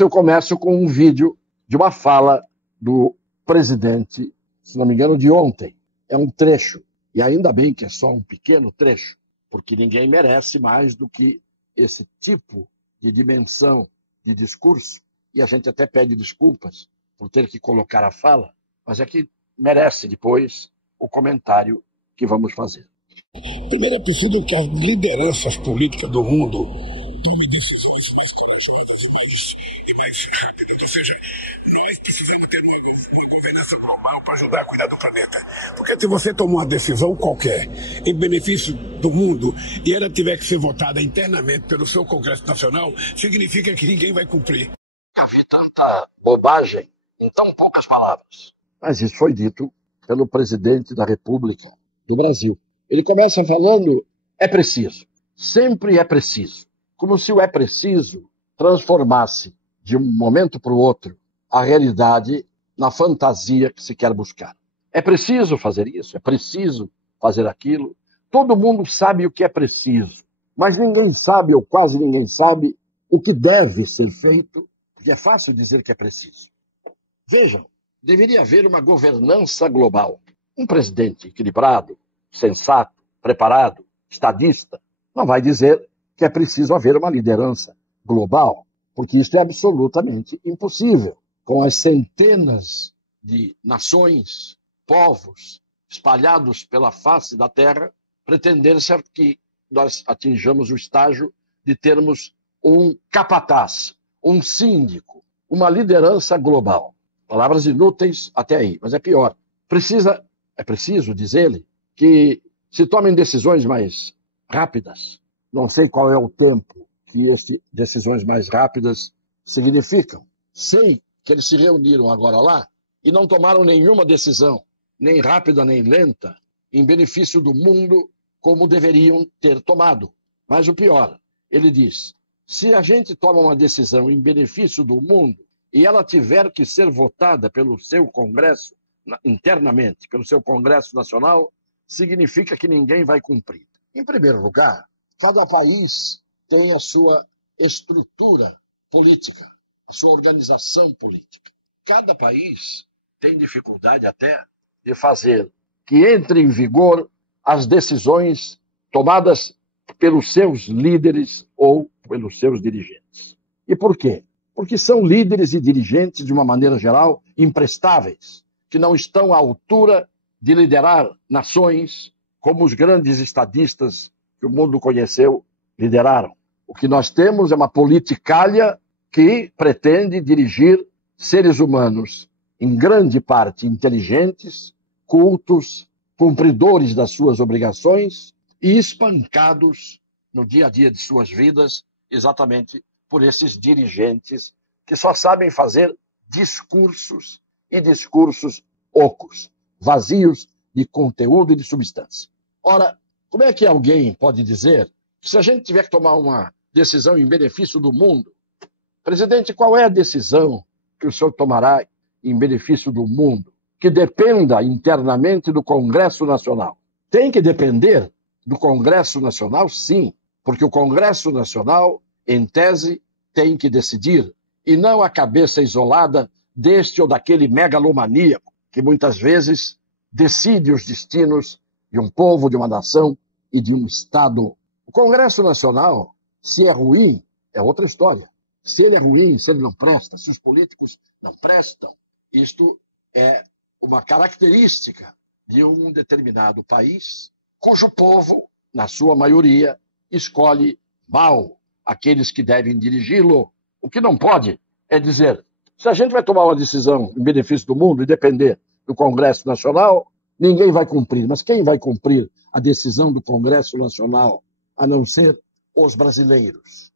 Eu começo com um vídeo de uma fala do presidente, se não me engano, de ontem. É um trecho, e ainda bem que é só um pequeno trecho, porque ninguém merece mais do que esse tipo de dimensão de discurso, e a gente até pede desculpas por ter que colocar a fala, mas é que merece depois o comentário que vamos fazer. Primeiro é preciso que as lideranças políticas do mundo porque se você tomou uma decisão qualquer em benefício do mundo e ela tiver que ser votada internamente pelo seu Congresso Nacional, significa que ninguém vai cumprir. Já vi tanta bobagem em tão poucas palavras. Mas isso foi dito pelo presidente da República do Brasil. Ele começa falando, é preciso, sempre é preciso. Como se o é preciso transformasse de um momento para o outro a realidade na fantasia que se quer buscar. É preciso fazer isso, é preciso fazer aquilo. Todo mundo sabe o que é preciso, mas ninguém sabe, ou quase ninguém sabe, o que deve ser feito, porque é fácil dizer que é preciso. Vejam, deveria haver uma governança global. Um presidente equilibrado, sensato, preparado, estadista, não vai dizer que é preciso haver uma liderança global, porque isso é absolutamente impossível. Com as centenas de nações, povos espalhados pela face da Terra, pretender-se que nós atinjamos o estágio de termos um capataz, um síndico, uma liderança global. Palavras inúteis até aí, mas é pior. É preciso, diz ele, que se tomem decisões mais rápidas. Não sei qual é o tempo que essas decisões mais rápidas significam. Sei que eles se reuniram agora lá e não tomaram nenhuma decisão, nem rápida nem lenta, em benefício do mundo, como deveriam ter tomado. Mas o pior, ele diz, se a gente toma uma decisão em benefício do mundo e ela tiver que ser votada pelo seu Congresso, internamente, pelo seu Congresso Nacional, significa que ninguém vai cumprir. Em primeiro lugar, cada país tem a sua estrutura política, a sua organização política. Cada país tem dificuldade até de fazer que entre em vigor as decisões tomadas pelos seus líderes ou pelos seus dirigentes. E por quê? Porque são líderes e dirigentes, de uma maneira geral, imprestáveis, que não estão à altura de liderar nações como os grandes estadistas que o mundo conheceu lideraram. O que nós temos é uma politicalha que pretende dirigir seres humanos, em grande parte inteligentes, cultos, cumpridores das suas obrigações e espancados no dia a dia de suas vidas, exatamente por esses dirigentes que só sabem fazer discursos e discursos ocos, vazios de conteúdo e de substância. Ora, como é que alguém pode dizer que se a gente tiver que tomar uma decisão em benefício do mundo, presidente, qual é a decisão que o senhor tomará em benefício do mundo, que dependa internamente do Congresso Nacional? Tem que depender do Congresso Nacional, sim, porque o Congresso Nacional, em tese, tem que decidir, e não a cabeça isolada deste ou daquele megalomaníaco, que muitas vezes decide os destinos de um povo, de uma nação e de um Estado. O Congresso Nacional, se é ruim, é outra história. Se ele é ruim, se ele não presta, se os políticos não prestam, isto é uma característica de um determinado país, cujo povo, na sua maioria, escolhe mal aqueles que devem dirigi-lo. O que não pode é dizer, se a gente vai tomar uma decisão em benefício do mundo e depender do Congresso Nacional, ninguém vai cumprir. Mas quem vai cumprir a decisão do Congresso Nacional, a não ser os brasileiros?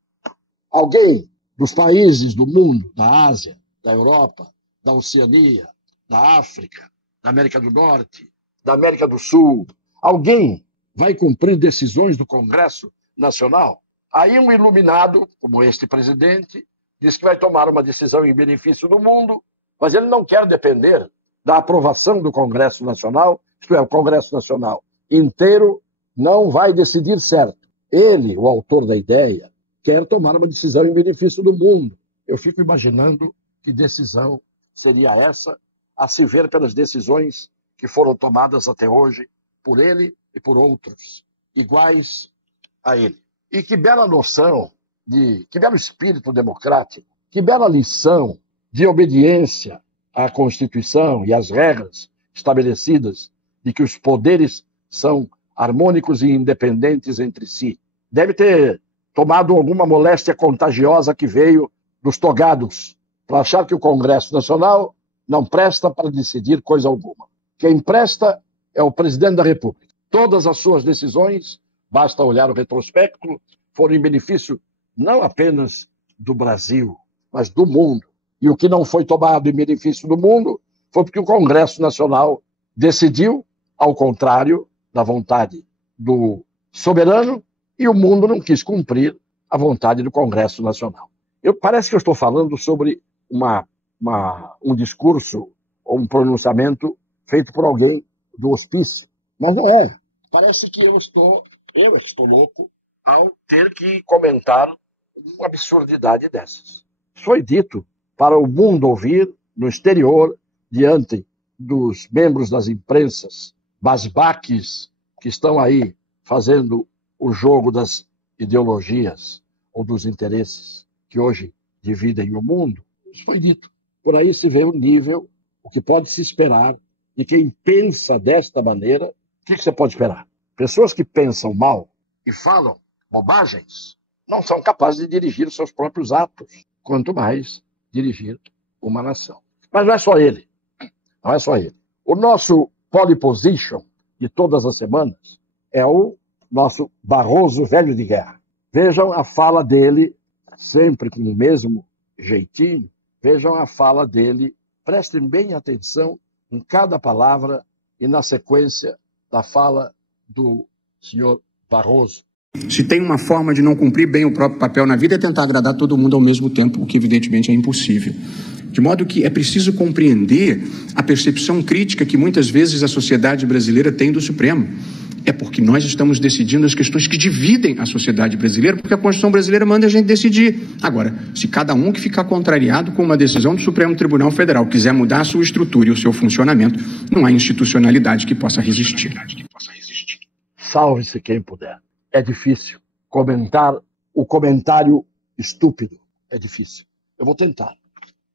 Alguém dos países do mundo, da Ásia, da Europa, da Oceania, da África, da América do Norte, da América do Sul, alguém vai cumprir decisões do Congresso Nacional? Aí um iluminado, como este presidente, diz que vai tomar uma decisão em benefício do mundo, mas ele não quer depender da aprovação do Congresso Nacional, isto é, o Congresso Nacional inteiro não vai decidir certo. Ele, o autor da ideia, quer tomar uma decisão em benefício do mundo. eu fico imaginando que decisão seria essa, a se ver pelas decisões que foram tomadas até hoje por ele e por outros, iguais a ele. E que bela noção, que belo espírito democrático, que bela lição de obediência à Constituição e às regras estabelecidas de que os poderes são harmônicos e independentes entre si. Deve ter tomado alguma moléstia contagiosa que veio dos togados, para achar que o Congresso Nacional não presta para decidir coisa alguma. Quem presta é o presidente da República. Todas as suas decisões, basta olhar o retrospecto, foram em benefício não apenas do Brasil, mas do mundo. E o que não foi tomado em benefício do mundo foi porque o Congresso Nacional decidiu, ao contrário da vontade do soberano, e o mundo não quis cumprir a vontade do Congresso Nacional. Parece que eu estou falando sobre um discurso ou um pronunciamento feito por alguém do hospício, mas não é. Parece que eu estou louco ao ter que comentar uma absurdidade dessas. Foi dito para o mundo ouvir no exterior, diante dos membros das imprensas, basbaques que estão aí fazendo o jogo das ideologias ou dos interesses que hoje dividem o mundo. Isso foi dito. Por aí se vê o nível, o que pode se esperar, e quem pensa desta maneira, o que você pode esperar? Pessoas que pensam mal e falam bobagens não são capazes de dirigir os seus próprios atos, quanto mais dirigir uma nação. Mas não é só ele. Não é só ele. O nosso pole position de todas as semanas é o nosso Barroso velho de guerra. Vejam a fala dele, sempre com o mesmo jeitinho, vejam a fala dele, prestem bem atenção em cada palavra e na sequência da fala do senhor Barroso. Se tem uma forma de não cumprir bem o próprio papel na vida é tentar agradar todo mundo ao mesmo tempo, o que evidentemente é impossível. De modo que é preciso compreender a percepção crítica que muitas vezes a sociedade brasileira tem do Supremo. É porque nós estamos decidindo as questões que dividem a sociedade brasileira, porque a Constituição brasileira manda a gente decidir. Agora, se cada um que ficar contrariado com uma decisão do Supremo Tribunal Federal quiser mudar a sua estrutura e o seu funcionamento, não há institucionalidade que possa resistir. Salve-se quem puder. É difícil comentar o comentário estúpido. É difícil. Eu vou tentar.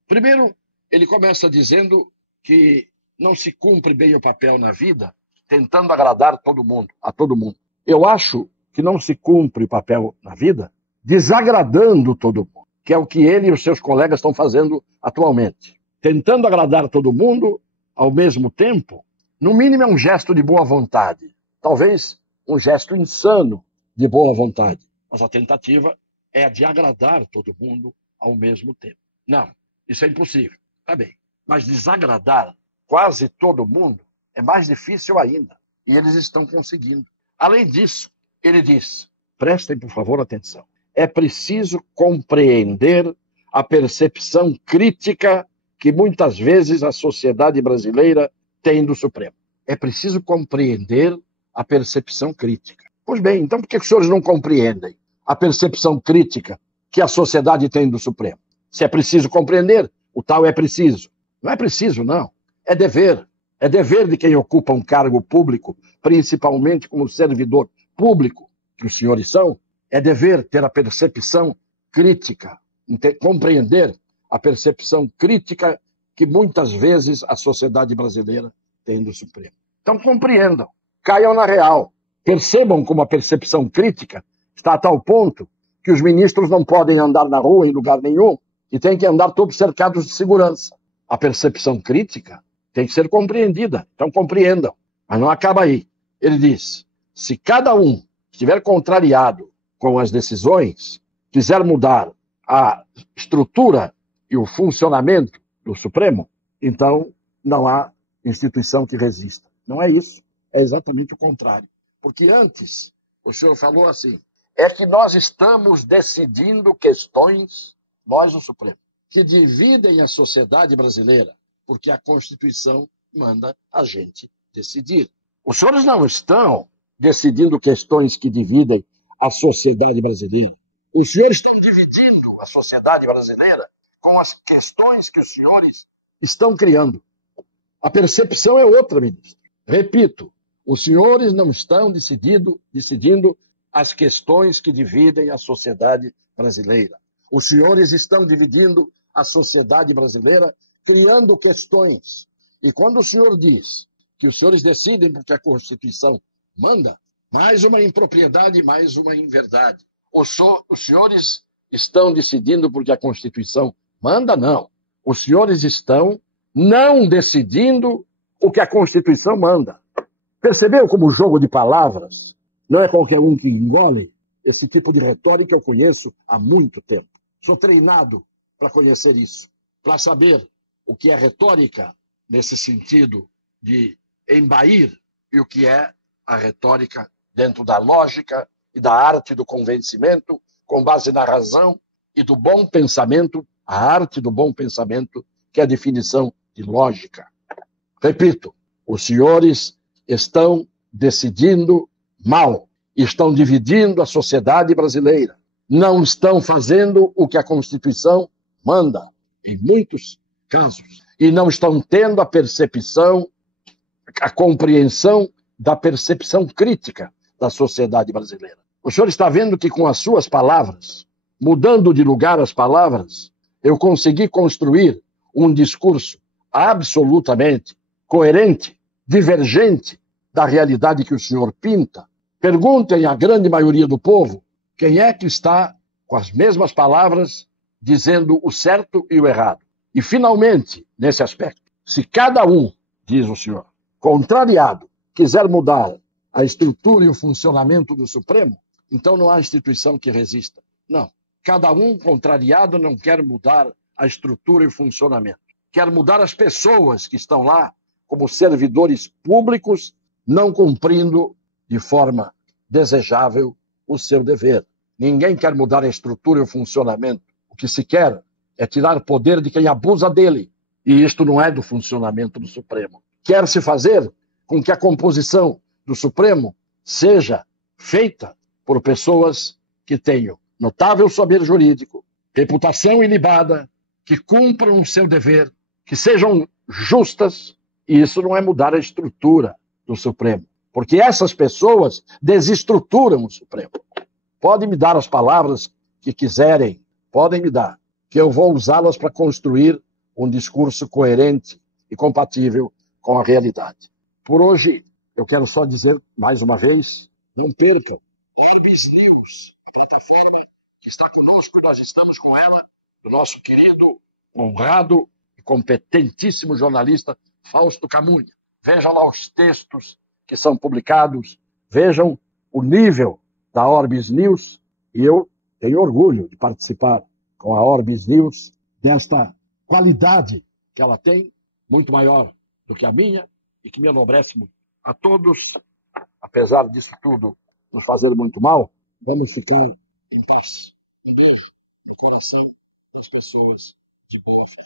Primeiro, ele começa dizendo que não se cumpre bem o papel na vida tentando agradar a todo mundo. Eu acho que não se cumpre o papel na vida desagradando todo mundo, que é o que ele e os seus colegas estão fazendo atualmente. Tentando agradar todo mundo, ao mesmo tempo, no mínimo é um gesto de boa vontade. Talvez um gesto insano de boa vontade. Mas a tentativa é a de agradar todo mundo ao mesmo tempo. Não, isso é impossível. Tá bem. Mas desagradar quase todo mundo é mais difícil ainda. E eles estão conseguindo. Além disso, ele diz, prestem por favor atenção, é preciso compreender a percepção crítica que muitas vezes a sociedade brasileira tem do Supremo. É preciso compreender a percepção crítica. Pois bem, então por que os senhores não compreendem a percepção crítica que a sociedade tem do Supremo? Se é preciso compreender, o tal é preciso. Não é preciso, não. É dever. É dever de quem ocupa um cargo público, principalmente como servidor público, que os senhores são, é dever ter a percepção crítica, compreender a percepção crítica que muitas vezes a sociedade brasileira tem do Supremo. Então compreendam, caiam na real, percebam como a percepção crítica está a tal ponto que os ministros não podem andar na rua em lugar nenhum e têm que andar todos cercados de segurança. A percepção crítica tem que ser compreendida, então compreendam. Mas não acaba aí. Ele diz, se cada um estiver contrariado com as decisões, quiser mudar a estrutura e o funcionamento do Supremo, então não há instituição que resista. Não é isso, é exatamente o contrário. Porque antes, o senhor falou assim, é que nós estamos decidindo questões, nós o Supremo, que dividem a sociedade brasileira, porque a Constituição manda a gente decidir. Os senhores não estão decidindo questões que dividem a sociedade brasileira. Os senhores estão dividindo a sociedade brasileira com as questões que os senhores estão criando. A percepção é outra, ministro. Repito, os senhores não estão decidindo as questões que dividem a sociedade brasileira. Os senhores estão dividindo a sociedade brasileira, criando questões. E quando o senhor diz que os senhores decidem porque a Constituição manda, mais uma impropriedade, mais uma inverdade. Os senhores estão decidindo porque a Constituição manda? Não. Os senhores estão não decidindo o que a Constituição manda. Percebeu como o jogo de palavras não é qualquer um que engole? Esse tipo de retórica eu conheço há muito tempo. Sou treinado para conhecer isso, para saber o que é retórica nesse sentido de embair e o que é a retórica dentro da lógica e da arte do convencimento, com base na razão e do bom pensamento, a arte do bom pensamento, que é a definição de lógica. Repito, os senhores estão decidindo mal, estão dividindo a sociedade brasileira, não estão fazendo o que a Constituição manda, em muitos casos, e não estão tendo a percepção, a compreensão da percepção crítica da sociedade brasileira. O senhor está vendo que com as suas palavras, mudando de lugar as palavras, eu consegui construir um discurso absolutamente coerente, divergente da realidade que o senhor pinta. Perguntem à grande maioria do povo quem é que está, com as mesmas palavras, dizendo o certo e o errado. E, finalmente, nesse aspecto, se cada um, diz o senhor, contrariado, quiser mudar a estrutura e o funcionamento do Supremo, então não há instituição que resista. Não. Cada um, contrariado, não quer mudar a estrutura e o funcionamento. Quer mudar as pessoas que estão lá como servidores públicos, não cumprindo de forma desejável o seu dever. Ninguém quer mudar a estrutura e o funcionamento. O que se quer é tirar poder de quem abusa dele. E isto não é do funcionamento do Supremo. Quer-se fazer com que a composição do Supremo seja feita por pessoas que tenham notável saber jurídico, reputação ilibada, que cumpram o seu dever, que sejam justas. E isso não é mudar a estrutura do Supremo, porque essas pessoas desestruturam o Supremo. Podem me dar as palavras que quiserem, podem me dar, que eu vou usá-las para construir um discurso coerente e compatível com a realidade. Por hoje, eu quero só dizer, mais uma vez, não percam Orbis News, a plataforma que está conosco, e nós estamos com ela, do nosso querido, honrado e competentíssimo jornalista Fausto Camunha. Vejam lá os textos que são publicados, vejam o nível da Orbis News, e eu tenho orgulho de participar com a Orbis News desta qualidade que ela tem, muito maior do que a minha, e que me enobrece muito. A todos, apesar disso tudo nos fazer muito mal, vamos ficar em paz. Um beijo no coração das pessoas de boa fé.